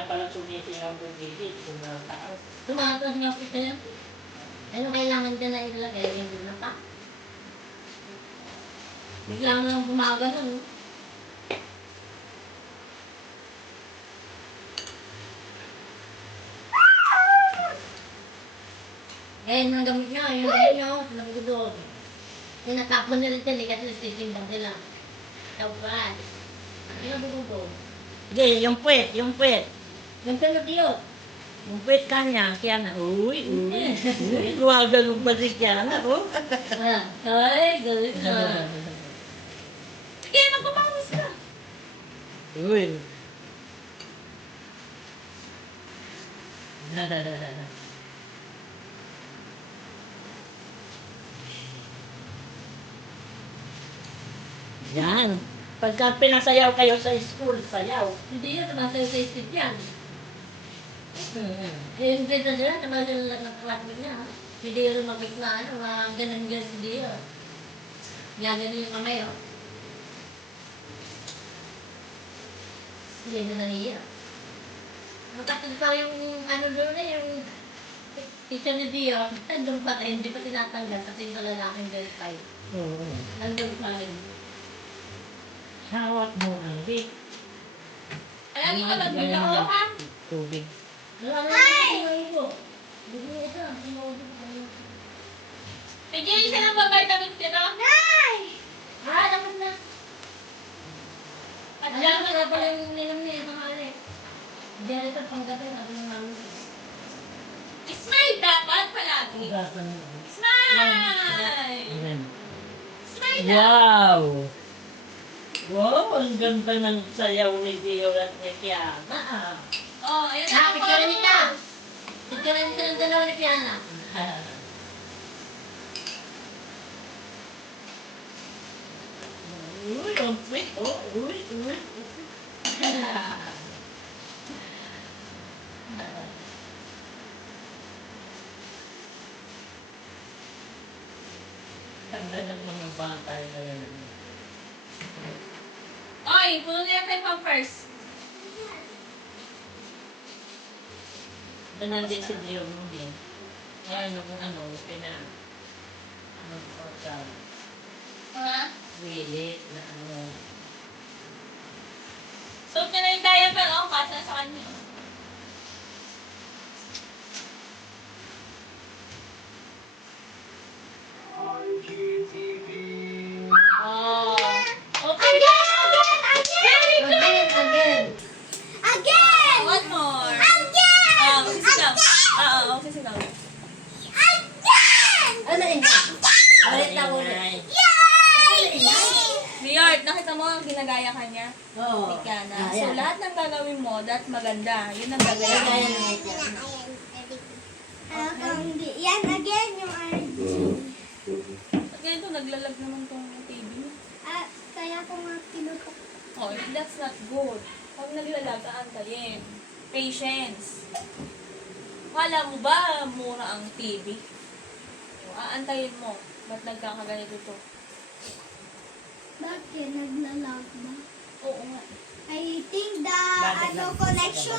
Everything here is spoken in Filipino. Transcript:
Kaya pala sumiti ang bumili. Tumataas. Tumataas nga po siya. Ano kailangan dyan na ilagay? Hindi na pa. Bigla mo lang gumagano, no? Eh, nagamit niya, yung gamit niya, sinabi ko doon. Tinatapon nila dyan, kasi sisimbang sila. Tawad. Sinabi ko doon. Hindi, yung puwet, yung puwet. Yung pinag-iyot. Yung puwet kanya, kaya na, uy. Gumagano pa si Kiana, oh. Ay, galit na. Sige, magpapawas ka. Uy. Yan. Pagka pinasayaw kayo sa school, sayaw. Hindi yun, tumasayo sa isip yan. Eh, yung pita sila, tumasayo lang ng klapit niya. Hindi yun mabig na ano, mga ganun-ganun hindi yun. Gagano yung kamay, oh. Hindi na naniya. Nakatid pa yung ano doon eh, yung teacher ni Dio, nandun pa rin, hindi pa tinatanggal kasi yung lalaking verify. Oo. Nandun pa rin. Hawak mo ang big. Alam mo, nagmulao ka. Tubig. Ay! Pwede isa ng vitamin C na? Nay! Naman na. At alam mo na pala yung nilam niya sa mali. Hindi rin ito panggabi na doon namin. Smile dapat palagi. Ugasan mo. Smile! Amen. Smile na! Wow! Wow, ang ganda ng sayaw ni Dio at ni Kiana. Oh, ayun na. Picture nita. Picture nita ng dalawa ni Piana. Uy, ang sweet. Oh, uy, uy. Ganda ng mga bata ngayon. Oy, puno niya tayo pang first. Nandun si Dio mo din. Ano, Ha? wilit na ano. So, kinain tayo pero ang pasa sa kanya. Oh. Okay. Again! One more. Again! Oh, sisigaw. Oo, sisigaw. Again! Ano yun? Ulit na ulit. Yay! Lord, nakita mo ang ginagaya ka niya? Oo. Ika na. So, lahat ng gagawin mo, dapat maganda. Yun ang gagawin mo. Yan, again, yung At ganito, naglalag naman tong TV mo. kaya ko nga pinutok. Oh, that's not good. Pag naglalag, aantayin. Patience. Kala mo ba mura ang TV? Aantayin mo. Ba't nagkakaganito to? Bakit? Naglalag ba? Oo nga. I think the connection